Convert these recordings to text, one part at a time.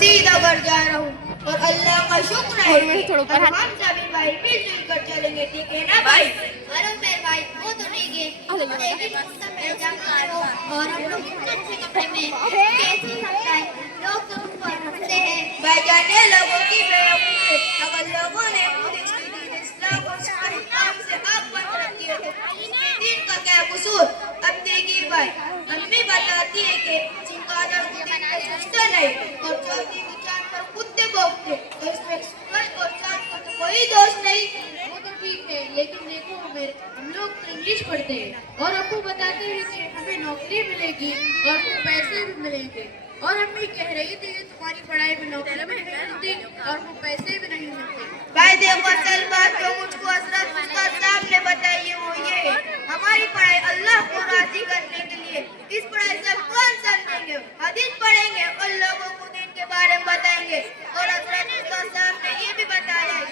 सीधा घर जा रहा हूँ और अल्लाह का शुक्र है थोड़ा ऊपर अब हम सभी भाई मिलजुल कर चलेंगे, ठीक है ना भाई? अरे मेरे भाई वो तो ठीक है, लेकिन उसका पहचान हो और हम लोग इतने अच्छे कपड़े में कैसे लगता है, लोग तो उनको हंसते हैं। भाई जाने लोगों की बेवकूफी, अगर लोगों ने खुद इस्लाम और इस्लाम से आग बंद रखी है तो इसमें दीन का क्या कसूर? अब देखिए भाई, अम्मी बताती है कि चिंगारा को दिन में सोचते नहीं और चौथी की चांद पर कुत्ते भौंकते, तो इसमें सूरज और चांद का तो कोई दोष नहीं। वो तो ठीक है, लेकिन देखो हम लोग तो इंग्लिश पढ़ते हैं और आपको बताते हैं कि हमें नौकरी मिलेगी और पैसे भी मिलेंगे, और अम्मी कह रही थी कि तुम्हारी पढ़ाई में नौकरी भी नहीं मिलती और वो पैसे भी नहीं मिलते। भाई देखो असल बात तो मुझको हजरत उसका सामने बताइए, वो ये है हमारी पढ़ाई अल्लाह को राजी करने के लिए। इस पढ़ाई से हम कौन समझेंगे? हदीस पढ़ेंगे और लोगों को दिन के बारे में बताएंगे, और हजरत उसका सामने ये भी बताया है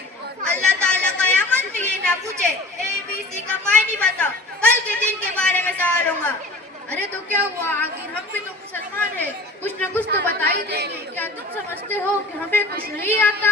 अल्लाह ताला कयामत में ये ना पूछे ABC का मायने बताओ, कल के दिन के बारे में सवाल होगा। अरे तो क्या हुआ, आखिर हम भी तो मुसलमान हैं, कुछ न कुछ तो बता ही देंगे। क्या तुम समझते हो कि हमें कुछ नहीं आता?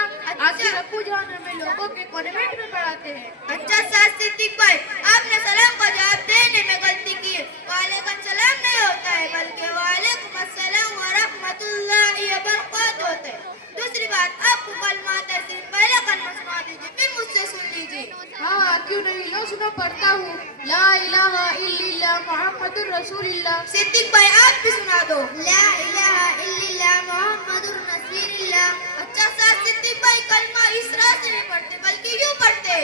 आखिर अब्बू जान हमें लोगों के कॉन्वेंट में पढ़ाते हैं। अच्छा साथ सिद्दीक भाई, आपने सलाम का जवाब देने में गलती की है। वालेकुम सलाम नहीं होता है, बल्कि वालेकुम अस्सलाम व रहमतुल्लाहि व बरकातहू होता है। दूसरी बात, आपको कलमा आता है, सिर्फ पहला कलमा सुना दीजिए, फिर मुझसे सुन लीजिए। हाँ क्यों नहीं, लो सुनो पढ़ता हूँ, ला इलाहा इल्लल्लाह मुहम्मदुर रसूलुल्लाह। सिद्दीक भाई आप भी सुना दो। ला इलाहा इल्लल्लाह मुहम्मदुर रसूलुल्लाह। अच्छा साथ सिद्दीक भाई कलमा इस तरह से नहीं पढ़ते, बल्कि यूं पढ़ते,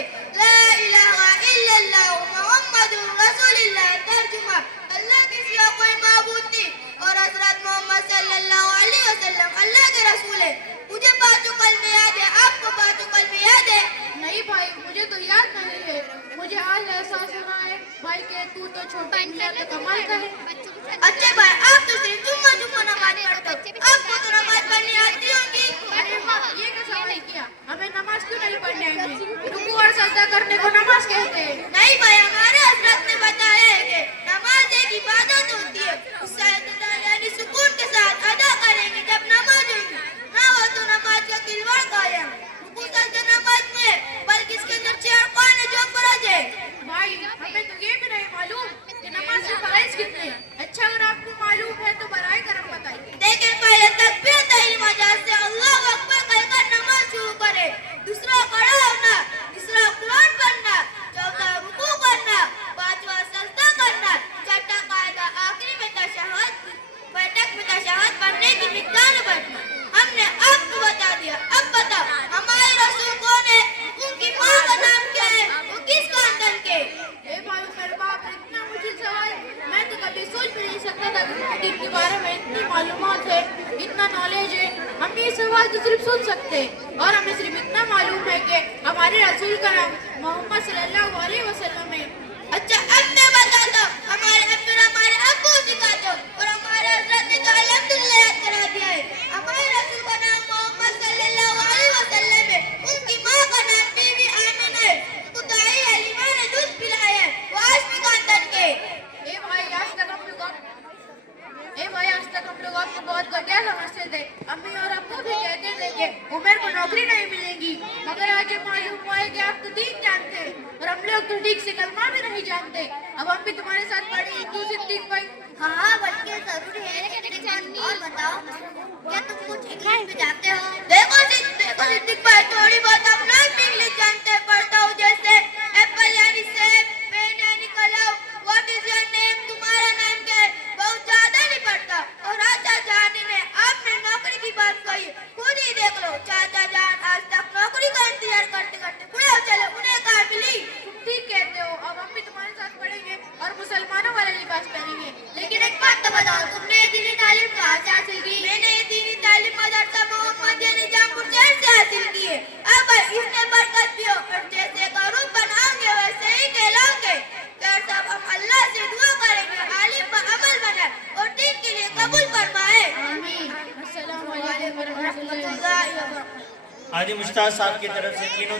ला इलाहा इल्लल्लाह मुहम्मदुर रसूलुल्लाह। तर्जुमा, अल्लाह के सिवा कोई माबूद नहीं और हजरत मोहम्मद सल्लल्लाहु अलैहि वसल्लम अल्लाह के रसूल है। मुझे पांचों कलमे याद है, आपको पांचों कलमे याद है? नहीं भाई, मुझे तो याद नहीं है। मुझे आज एहसास हुआ है भाई कि तू तो छोटा इंडिया का कमाल का है। अच्छे भाई, आप तो सिर्फ जुम्मा नमाज पढ़ते हो, आपको तो नमाज पढ़नी आती होगी। अरे हाँ, ये क्या सवाल किया, हमें नमाज क्यों नहीं पढ़ने आएंगे? रुकू और सजदा करने को नमाज कहते हैं। नहीं भाई, हमारे हजरत ने बताया है कि नमाज एक इबादत होती है, उसका इत्मीनान यानी सुकून के साथ अदा करेंगे जब नमाज होगी, ना हो तो नमाज का किलवाड़ कायम। रुकू सजदा नमाज में, बल्कि इसके अंदर चार कौन है जो फर्ज है। भाई हमें तो ये भी नहीं मालूम कि नमाज के फराइज कितने हैं। अच्छा अगर आपको मालूम है तो बराए करम बताइए। लेकिन पहले तकबीर तहरीम आजाद से अल्लाहु अकबर कहकर नमाज शुरू करे, दूसरा खड़ा होना, तीसरा कुरान पढ़ना, चौथा रुकू करना, पांचवा सजदा करना, छठा कायदा आखिरी में तशहहुद, बैठक में तशहहुद पढ़ने की मिकदार में बैठना। हमने आपको बता दिया, अब बताओ हमारे रसूल कौन है, उनकी माँ का नाम क्या है, वो किस खानदान के? ए भाई मेरे बाप रे, इतना मुश्किल सवाल मैं तो कभी सोच भी नहीं सकता था कि दिन के बारे में इतनी मालूमात है, इतना नॉलेज है। हम ये सवाल तो सिर्फ सुन सकते हैं और हमें सिर्फ इतना मालूम है कि हमारे रसूल का नाम मोहम्मद सल्लल्लाहु अलैहि वसल्लम है। अच्छा अब मैं बताता हूँ, हमारे अब्बू सिखाते हो और हमारे हजरत ने तो अल्हम्दुलिल्लाह याद करा दिया है। हमारे रसूल का नाम मोहम्मद सल्लल्लाहु अलैहि वसल्लम है, उनकी माँ का नाम बीबी आमिना है, उनको दाई हलीमा ने दूध पिलाया है, वो हाशमी खानदान के। ए भाई आज तक हम लोग आपको बहुत घटिया समझते थे। अम्मी और अब्बू भी कहते थे कि उमर को नौकरी नहीं मिलेगी, मगर आज ये मालूम हुआ है कि आप तो दीन जानते हैं और हम लोग तो ठीक से कलमा भी नहीं जानते। अब हम भी तुम्हारे साथ पढ़ेंगे क्यों सिद्दीक भाई? हाँ बल्कि जरूरी है। और बताओ, क्या तुम कुछ इंग्लिश में जानते हो? देखो सिद्दीक भाई, थोड़ी बहुत हम लोग भी इंग्लिश जानते हैं, पढ़ता हूँ, जैसे एप्पल यानी सेब, पेन यानी कलम, व्हाट इज योर नेम, तुम्हारा नाम क्या है, बहुत ज्यादा नहीं पढ़ता। और चाचा जान ने आपने नौकरी की बात कही, खुद ही देख लो, चाचा जान आज तक नौकरी का इंतजार करते करते बुढ़े हो चले, उन्हें कहाँ मिली? ठीक कहते हो। अब हम भी तुम्हारे साथ पढ़ेंगे और मुसलमानों वाले लिबास पहनेंगे। लेकिन एक बात तो बताओ, तुमने ये दीनी तालीम कहाँ से हासिल की? मैंने ये दीनी तालीम मदरसा मोहम्मदिया निजामपुर शहर से हासिल की है। अब इसमें बरकत भी हो और जैसे करूब बनाओगे वैसे ही कहलाओगे। खैर साहब, हम अल्लाह से दुआ करेंगे आलिम पर अमल बनाए और दीन के लिए कबूल फरमाए। आमीन। अस्सलाम वालेकुम व रहमतुल्लाहि व बरकातहू। हाजी मुश्ताक साहब की तरफ से तीनों